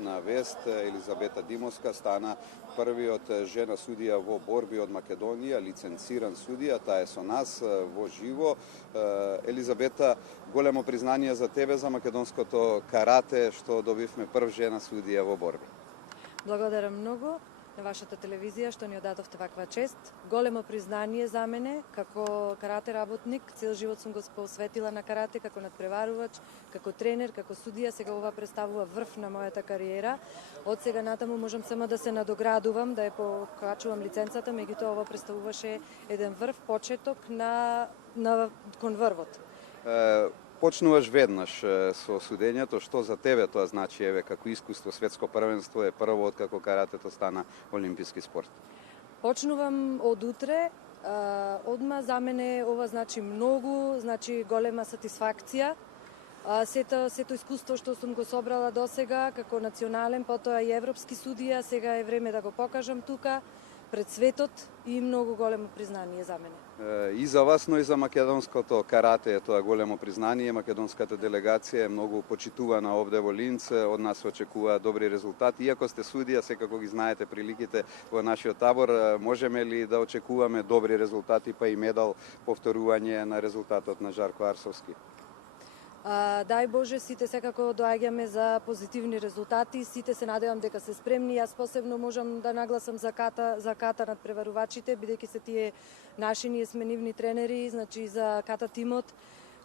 пријатна вест. Елизабета Димовска стана првиот жена судија во борби од Македонија, лиценциран судија, таа е со нас во живо. Елизабета, големо признание за тебе за македонското карате, што добивме прв жена судија во борби. Благодарам многу на вашата телевизија што ни одадовте ваква чест. Големо признание за мене како карате работник. Цел живот сум го посветила на карате како надпреварувач, како тренер, како судија. Сега ова представува врв на мојата кариера. Од сега натаму можам само да се надоградувам, да ја покачувам лиценцата, меѓутоа ова представуваше еден врв почеток на кон врвот. Почнуваш веднаш со судењето, што за тебе тоа значи, еве, како искуство, светско првенство е прво откако каратето стана олимписки спорт? Почнувам од утре, одма за мене ова значи многу, значи голема сатисфакција. Сето искуство што сум го собрала досега како национален, потоа и европски судија, сега е време да го покажам тука пред светот и многу големо признание за мене. И за вас, но и за македонското карате е тоа големо признание. Македонската делегација е многу почитувана овде во Линц, од нас очекува добри резултати. Иако сте судија, секако ги знаете приликите во нашиот табор, можеме ли да очекуваме добри резултати, па и медал, повторување на резултатот на Жарко Арсовски? Дај Боже, сите секако доаѓаме за позитивни резултати, сите се надевам дека се спремни. Јас посебно можам да нагласам за ката надпреварувачите, бидејќи се тие наши, ние сме нивни тренери, значи за ката тимот,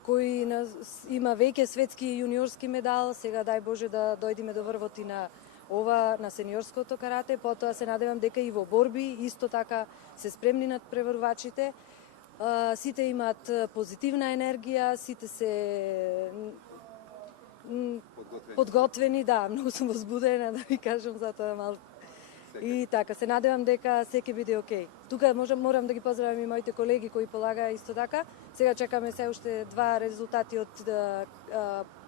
кој има веќе светски и јуниорски медал. Сега дај Боже да дојдеме до врвот и на ова, на сениорското карате, потоа се надевам дека и во борби исто така се спремни надпреварувачите. Сите имаат позитивна енергија, сите се подготвени, да, многу сум возбудена, да ви кажам, затоа мал. И така, се надевам дека се ќе биде окей. Тука морам да ги поздравам и моите колеги кои полагаа исто така. Сега чекаме се уште два резултати од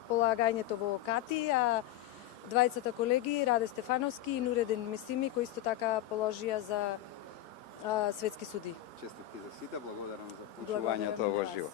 полагањето во кати, а двајцата колеги, Раде Стефановски и Нуреден Месими, кои исто така положија за светски суди. Честитки за сите, благодарам за вклучувањето во живот.